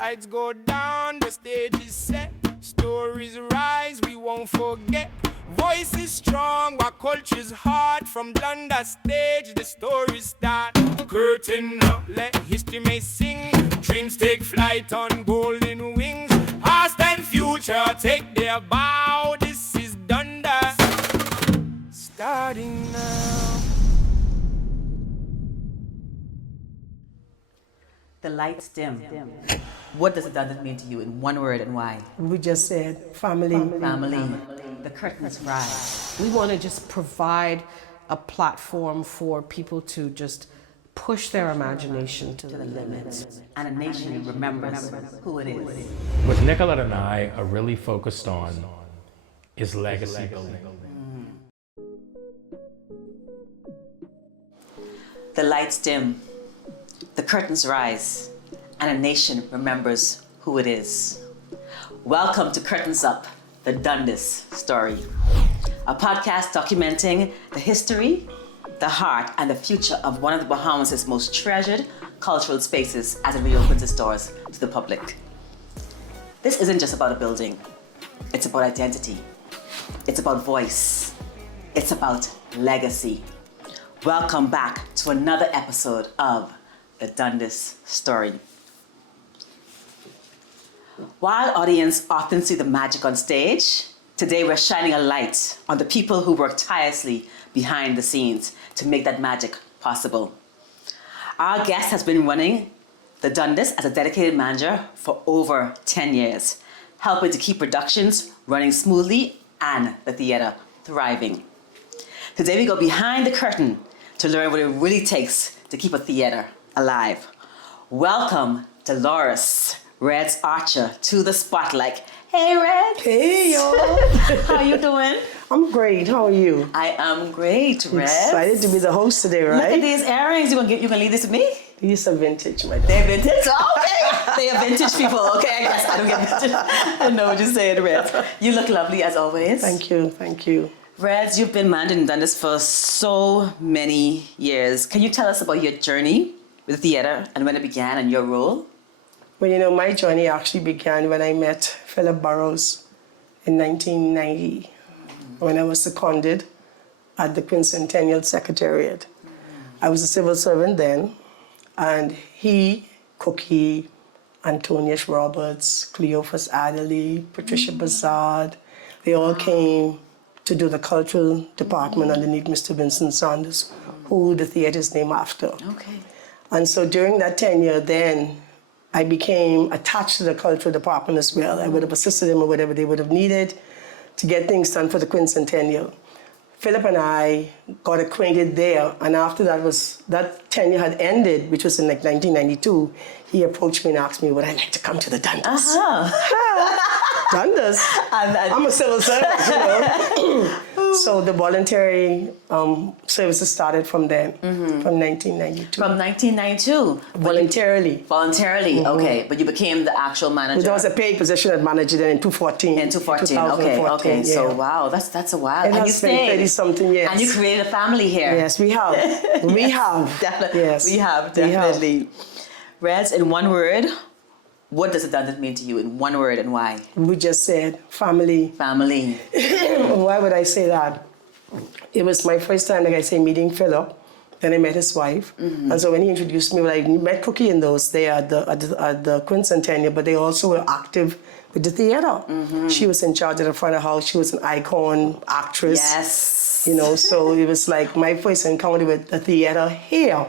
Lights go down, the stage is set. Stories rise, we won't forget. Voice is strong, our culture's hard. From Dundas stage, the stories start. Curtain up, let history may sing. Dreams take flight on golden wings. Past and future take their bow. This is Dundas, starting now. The lights dim. What does Dundas mean to you in one word and why? We just said family. Family. The curtains rise. We want to just provide a platform for people to just push their imagination to the limits. And a nation remembers who it is. What Michaella and I are really focused on is legacy building. The lights dim. The curtains rise. And a nation remembers who it is. Welcome to Curtains Up, the Dundas story. A podcast documenting the history, the heart, and the future of one of the Bahamas' most treasured cultural spaces as it reopens its doors to the public. This isn't just about a building. It's about identity. It's about voice. It's about legacy. Welcome back to another episode of the Dundas story. While audience often see the magic on stage, today we're shining a light on the people who work tirelessly behind the scenes to make that magic possible. Our guest has been running the Dundas as a dedicated manager for over 10 years, helping to keep productions running smoothly and the theatre thriving. Today we go behind the curtain to learn what it really takes to keep a theatre alive. Welcome, Delores, Red's Archer, to the spotlight. Hey, Red. Hey, yo. How you doing? I'm great. How are you? I am great, Red. Excited to be the host today, right? Look at these earrings. You gonna leave this to me? These are vintage, my dear. They're vintage? Okay. They are vintage people. Okay, I guess I don't get vintage. I know what you're saying, Red. You look lovely as always. Thank you. Thank you. Reds, you've been managing Dundas for so many years. Can you tell us about your journey with the theatre and when it began and your role? Well, you know, my journey actually began when I met Philip Burrows in 1990, when I was seconded at the Quincentennial Secretariat. I was a civil servant then, and he, Cookie, Antonius Roberts, Cleophas Adderley, Patricia Bazard, they all came to do the cultural department underneath Mr. Vincent Saunders, who the theatre is named after. Okay. And so during that tenure then, I became attached to the cultural department as well. I would have assisted them in whatever they would have needed to get things done for the Quincentennial. Philip and I got acquainted there, and after that tenure had ended, which was in like 1992, he approached me and asked me would I like to come to the Dundas. Dundas? I'm a civil servant, you know. So the voluntary services started from then, from 1992. From 1992? Voluntarily. Voluntarily, okay. But you became the actual manager? There was a paid position at manager then in 2014. In 2014, okay. Yeah. So wow, that's a while. It has been 30-something years. And you created a family here. Yes, we have. We have. Definitely. Yes. We have, definitely. Reds, in one word, what does the Dundas mean to you in one word and why? We just said family. Family. Why would I say that? It was my first time, like I say, meeting Philip. Then I met his wife. And so when he introduced me, well, I met Cookie and those there at the Quincentennial, but they also were active with the theatre. She was in charge of the front of the house. She was an icon actress. Yes. You know, so it was like my first encounter with the theatre here.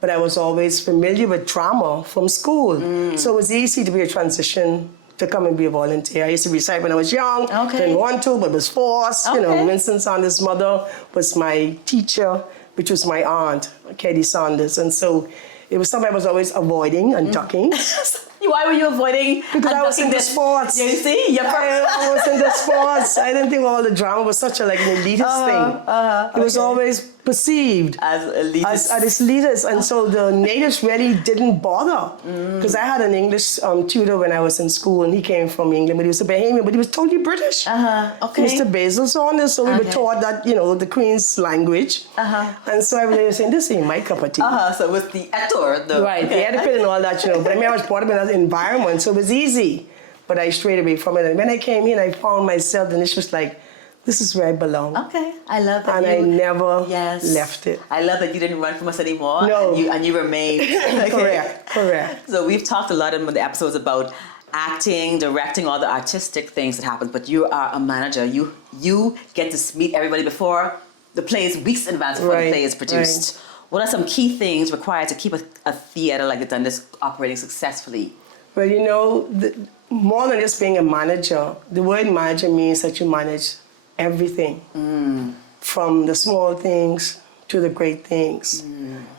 But I was always familiar with drama from school. So it was easy to be a transition to come and be a volunteer. I used to recite when I was young. Didn't want to, but was forced. You know, Vincent Saunders' mother was my teacher, which was my aunt, Katie Saunders. And so it was something I was always avoiding and ducking. Why were you avoiding? Because I was into sports. You see? I was into sports. I didn't think all the drama was such a like an elitist thing. It was always perceived As elitists. as leaders. And so the natives really didn't bother. Because I had an English tutor when I was in school, and he came from England, but he was a Bahamian, but he was totally British. Okay. Mr. Basil Saunders, so we were taught that, the Queen's language. And so I was saying, this ain't my cup of tea. So it was the Etor, Right, the etiquette and all that, But I mean, I was brought up in that environment, so it was easy. But I strayed away from it. And when I came in, I found myself, and it's just like, this is where I belong. Okay, I love that. And I never left it. I love that you didn't run from us anymore. No. And you remained. Okay. Correct. So we've talked a lot in the episodes about acting, directing, all the artistic things that happen, but you are a manager. You get to meet everybody before the play is weeks in advance before the play is produced. Right. What are some key things required to keep a theater like the Dundas operating successfully? Well, more than just being a manager, the word manager means that you manage everything, from the small things to the great things.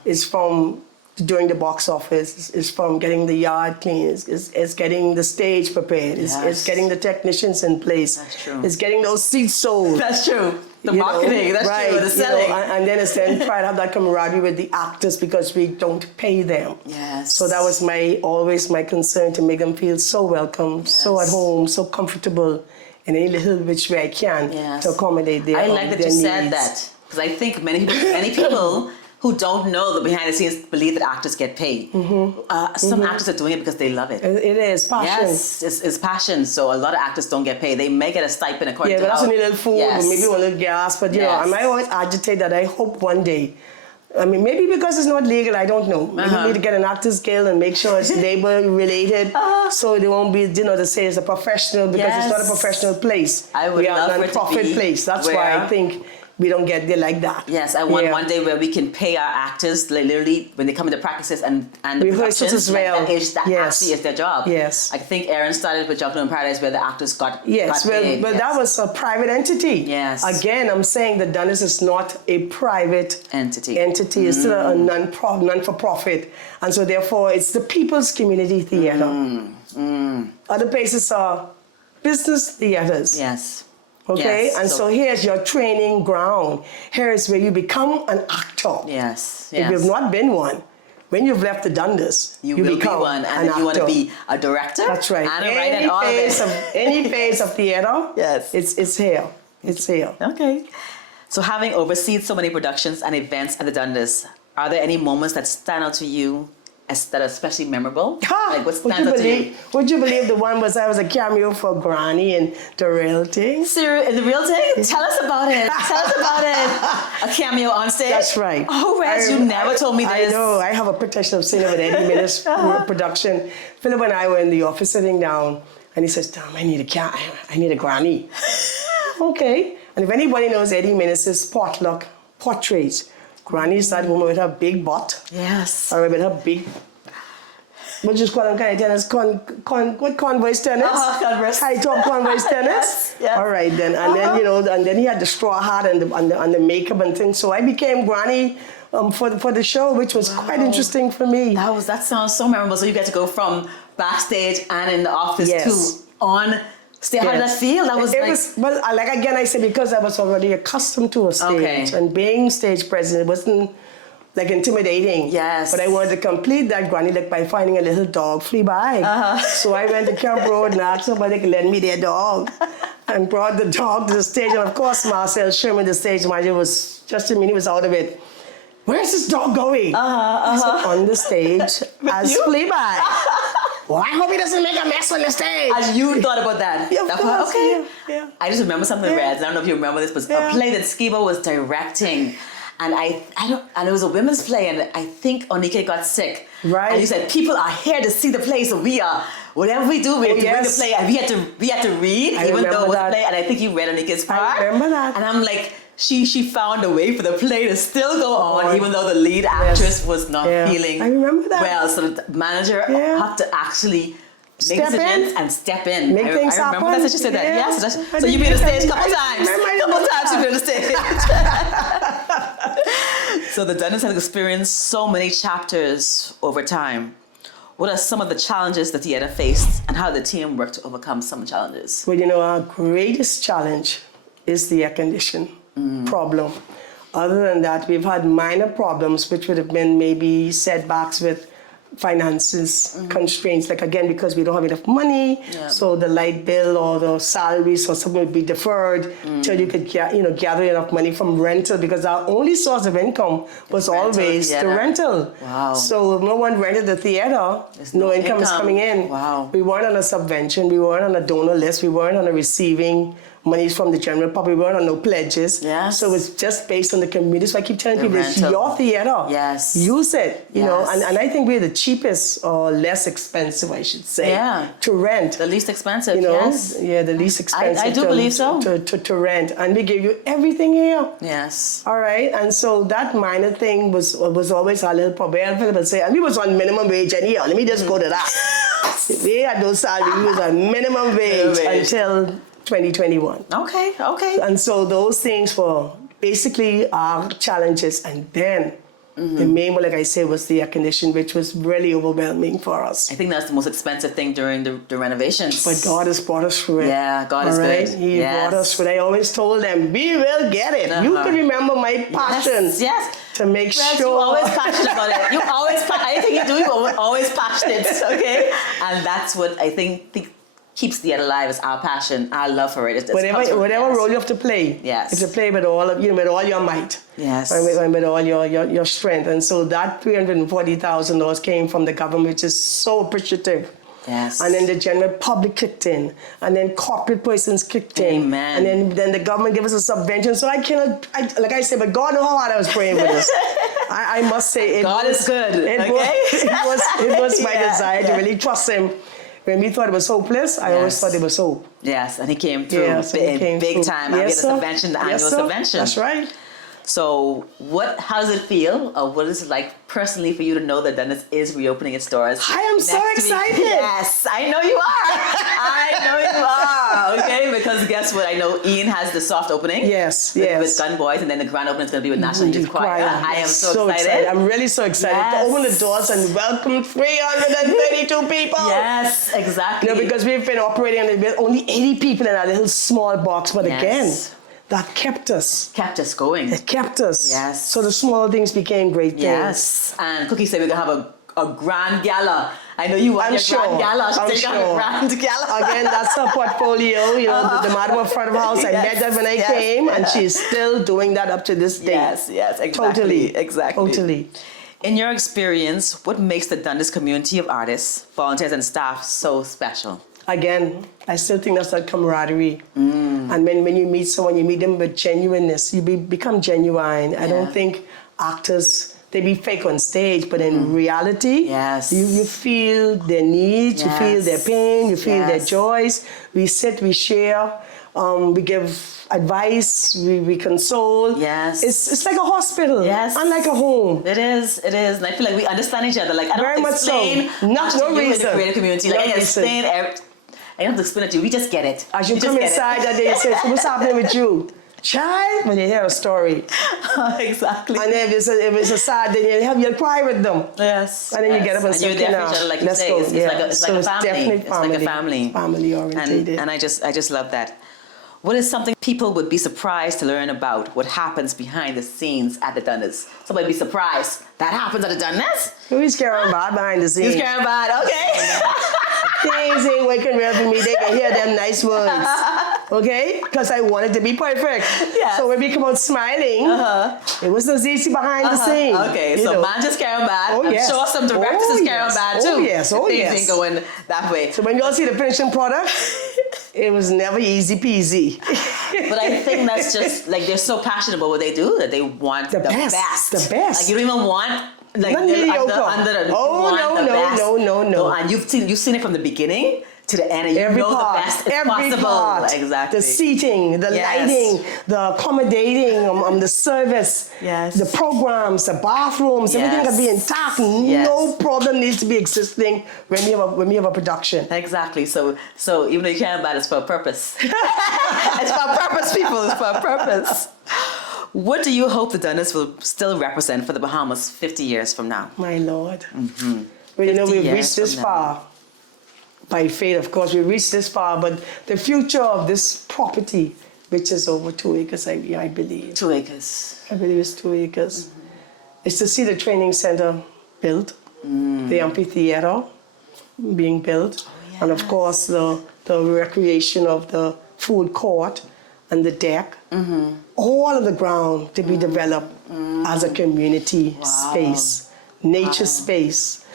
It's from doing the box office, it's from getting the yard clean, it's getting the stage prepared, it's getting the technicians in place. That's true. It's getting those seats sold. That's true. The marketing, that's true, the selling. And then it's then try to have that camaraderie with the actors because we don't pay them. Yes. So that was always my concern, to make them feel so welcome, so at home, so comfortable in any little which way I can to accommodate their needs. I like that you said that, because I think many people who don't know the behind the scenes believe that actors get paid. Some actors are doing it because they love it. It is passion. Yes, it's passion. So a lot of actors don't get paid. They may get a stipend according to but that's only a little food, or maybe one little gas. But I always agitate that I hope one day. I mean, maybe because it's not legal, I don't know. Maybe we need to get an actors guild and make sure it's labor related, so they won't be, to say it's a professional, because it's not a professional place. I would love for it to be. We are a non-profit place. That's why I think we don't get there like that. Yes, I want one day where we can pay our actors, like, literally when they come into practices and the productions, as well. That actually is their job. Yes. I think Aaron started with Jumping in Paradise where the actors got paid. But that was a private entity. Yes. Again, I'm saying that Dundas is not a private entity. It's still a non-for-profit. And so therefore, it's the People's Community Theatre. Other places are business theatres. Yes. Okay, and so here's your training ground. Here is where you become an actor. Yes. If you've not been one, when you've left the Dundas, you will become be one, and an you want to actor. be a director. That's right. And a writer and all of it. Any phase of theater. Yes. It's here. It's here. Okay. So having overseen so many productions and events at the Dundas, are there any moments that stand out to you that are especially memorable? Like what stands out to you? Would you believe I was a cameo for Granny in The Real Thing? The Real Thing? Tell us about it. Tell us about it. A cameo on stage? That's right. Oh, Reg, you never told me this. I know. I have a protection of seeing it with Eddie Minnis production. Philip and I were in the office sitting down, and he says, Tom, I need a Granny. Okay. And if anybody knows Eddie Minnis's potluck portraits, Granny is that woman with her big butt. Yes. Or with her big, what you call them kind of tennis? What Converse tennis? Converse. High top Converse tennis? Yes. All right then. And then, and then he had the straw hat and the makeup and things. So I became Granny for the show, which was quite interesting for me. That sounds so memorable. So you get to go from backstage and in the office to on stage. How did that feel? Again, I said, because I was already accustomed to a stage and being stage present, it wasn't like intimidating. Yes. But I wanted to complete that Granny by finding a little dog flee by. So I went to Camp Road and asked somebody to lend me their dog and brought the dog to the stage. And of course, Marcel Sherman, the stage manager, was just a minute, he was out of it. Where's this dog going? I said, on the stage as flee by. Well, I hope he doesn't make a mess on the stage. And you thought about that? Yeah, of course. Okay. Yeah. I just remember something, Reds. I don't know if you remember this, but a play that Skibo was directing. And and it was a women's play, and I think Onike got sick. Right. And you said, people are here to see the play, so whatever we do, we have to bring the play, and we had to read, even though it was a play, and I think you read Onike's part. I remember that. And I'm like, she found a way for the play to still go on, even though the lead actress was not feeling well. So the manager had to actually make decisions and step in. Make things happen. I remember that's what she said that. Yes, so you've been on stage a couple times. You've been on stage. So the Dundas has experienced so many chapters over time. What are some of the challenges the theatre faced, and how did the team work to overcome some challenges? Well, our greatest challenge is the air condition problem. Other than that, we've had minor problems, which would have been maybe setbacks with finances, constraints, like again, because we don't have enough money, so the light bill or the salaries or something would be deferred till you could gather enough money from rental, because our only source of income was always the rental. Wow. So if no one rented the theater, no income is coming in. Wow. We weren't on a subvention, we weren't on a donor list, we weren't on a receiving monies from the general public. We weren't on no pledges. Yes. So it's just based on the community. So I keep telling people, it's rental. your theater. Yes. Use it. You know, Yes. and I think we're the cheapest or less expensive, I should say, to rent. The least expensive, You know, yes. yeah, the least expensive. I do believe so. To rent, and we give you everything here. Yes. All right, and so that minor thing was always our little problem. People say, and we was on minimum wage anyhow. Let me just go to that. We had no salary. We was on minimum wage until 2021. Okay. And so those things were basically our challenges. And then the main one, like I said, was the air conditioning, which was really overwhelming for us. I think that's the most expensive thing during the renovations. But God has brought us through it. Yeah, God is good. He brought us through it. I always told them, we will get it. You can remember my passion. Yes. To make Yes, sure. you're always passionate about it. You always, anything you do, you're always passionate, okay? And that's what I think keeps the Theatre alive, is our passion, our love for it. Whatever role you have to play. Yes. You have to play with all of with all your might. Yes. And with all your strength. And so that $340,000 came from the government, which is so appreciative. Yes. And then the general public kicked in, and then corporate persons kicked in. Amen. And then the government gave us a subvention. So like I said, but God knows how hard I was praying for this. I must say, God is good. It was my desire to really trust Him. When we thought it was hopeless, I always thought it was hope. Yes, and He came through big time. And we had a subvention, the annual subvention. That's right. So how does it feel, or what is it like personally for you to know that Dundas is reopening its doors? I am so excited. Yes, I know you are. I know you are. Okay, because guess what? I know Ian has the soft opening. Yes. With Gun Boys, and then the grand opening is going to be with National Youth Choir. I am so excited. I'm really so excited to open the doors and welcome 332 people. Yes, exactly. Because we've been operating with only 80 people in a little small box, but again, that kept us. Kept us going. It kept us. Yes. So the small things became great things. Yes. And Cookie said we're going to have a grand gala. I know you want grand gala. I'm sure. Grand gala. Again, that's her portfolio. The madam of front of house. I met her when I came, and she's still doing that up to this day. Yes, exactly. Totally. In your experience, what makes the Dundas community of artists, volunteers, and staff so special? Again, I still think that's that camaraderie. And when you meet someone, you meet them with genuineness. You become genuine. I don't think actors, they be fake on stage, but in reality, you feel their needs, you feel their pain, you feel their joys. We sit, we share, we give advice, we console. Yes. It's like a hospital, unlike a home. It is. And I feel like we understand each other. Like, I don't Very much explain so. No reason. in the creative community. Like, I can explain I don't have to explain it to you. We just get it. As you come inside that day, you say, so what's happening with you? Child, when you hear a story. Exactly. And if it's a sad day, you'll cry with them. Yes. And then you get up and say, you're there for each other, like you say. Go. It's like a family. Definitely It's like a family. Family oriented. And I just love that. What is something people would be surprised to learn about what happens behind the scenes at the Dundas? Somebody be surprised. That happens at the Dundas? Who's caring about behind the scenes? Who's caring about? Okay. Things ain't working well for me. They can hear them nice words. Okay? Because I wanted to be perfect. Yes. So when we come out smiling, it was no easy behind the scenes. Okay, so man just caring bad. I'm sure some directors is caring bad too. Things ain't going that way. So when you all see the finished product, it was never easy peasy. But I think that's just like they're so passionate about what they do that they want the best. The best. Like you don't even want like not mediocre. No. And you've seen it from the beginning to the end, and you know the best is possible. Part. Exactly. The seating, the lighting, the accommodating, the service, the programs, the bathrooms, everything can be intact. No problem needs to be existing when we have a production. Exactly. So even though you can't buy it, it's for a purpose. It's for a purpose, people. It's for a purpose. What do you hope the Dundas will still represent for the Bahamas 50 years from now? My Lord. Well, we've reached this far. By faith, of course, we've reached this far, but the future of this property which is over 2 acres, I believe. 2 acres. I believe it's 2 acres. It's to see the training center built, the amphitheater being built, and of course the recreation of the food court and the deck. All of the ground to be developed as a community space, nature space.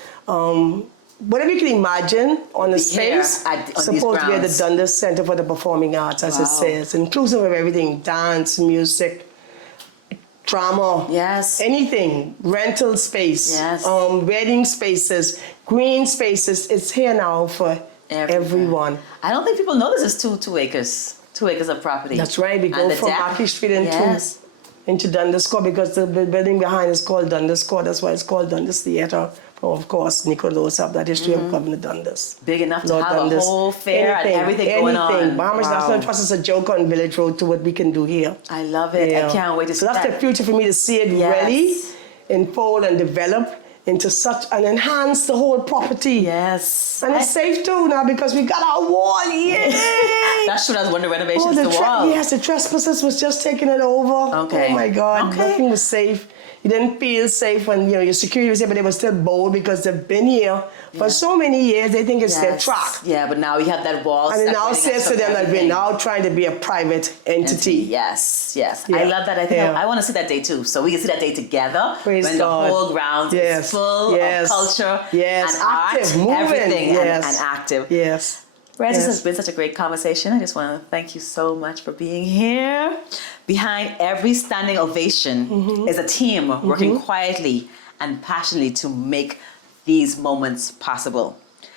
Whatever you can imagine on the space, supposed to be at the Dundas Center for the Performing Arts, as it says, inclusive of everything, dance, music, drama, anything, rental space, wedding spaces, green spaces. It's here now for everyone. I don't think people know this is two acres. 2 acres of property. That's right. We go from Archie Street into Dundas Court, because the building behind is called Dundas Court. That's why it's called Dundas Theatre. Of course, Nicholas have that history of Governor Dundas. Big enough to have a whole fair and everything going on. Bahamas National Trust is a joke on Village Road to what we can do here. I love it. I can't wait to see that. So that's the future for me, to see it really unfold and develop into such and enhance the whole property. Yes. And it's safe too now, because we got our wall. Yay! That's true. That's one of the renovations to the wall. Yes, the trespassers was just taking it over. Okay. Oh my God, nothing was safe. You didn't feel safe when your security was here, but they were still bold because they've been here for so many years. They think it's their track. Yeah, but now we have that wall. And it now says to them that we're now trying to be a private entity. Yes. I love that. I think I want to see that day too. So we can see that day together. Praise when God. The whole ground is full of culture and active, art, moving. everything, and active. Yes. Rez, this has been such a great conversation. I just want to thank you so much for being here. Behind every standing ovation is a team working quietly and passionately to make these moments possible.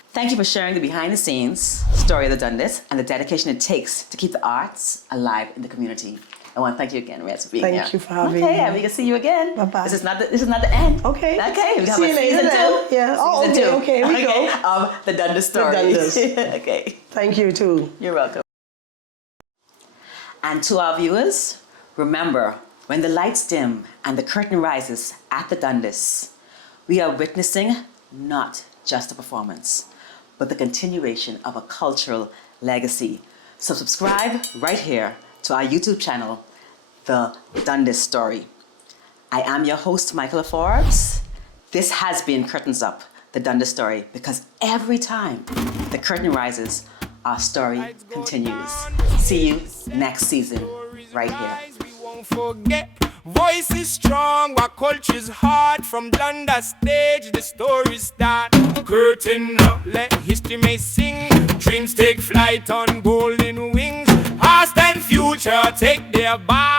Thank you for sharing the behind the scenes story of the Dundas and the dedication it takes to keep the arts alive in the community. I want to thank you again, Rez, for being here. Thank you for having me. Okay, and we can see you again. Bye-bye. This is not the end. Okay. We have See a you later season then. 2. Yeah. Oh, Season 2. okay, we go. Of the Dundas story. The Dundas. Okay. Thank you too. You're welcome. And to our viewers, remember, when the lights dim and the curtain rises at the Dundas, we are witnessing not just a performance, but the continuation of a cultural legacy. So subscribe right here to our YouTube channel, The Dundas Story. I am your host, Michaella Forbes. This has been Curtains Up, The Dundas Story, because every time the curtain rises, our story continues. See you next season, right here. We won't forget. Voice is strong, our culture's hard. From Dundas stage, the story start. Curtain up, let history may sing. Dreams take flight on golden wings. Past and future take their bar.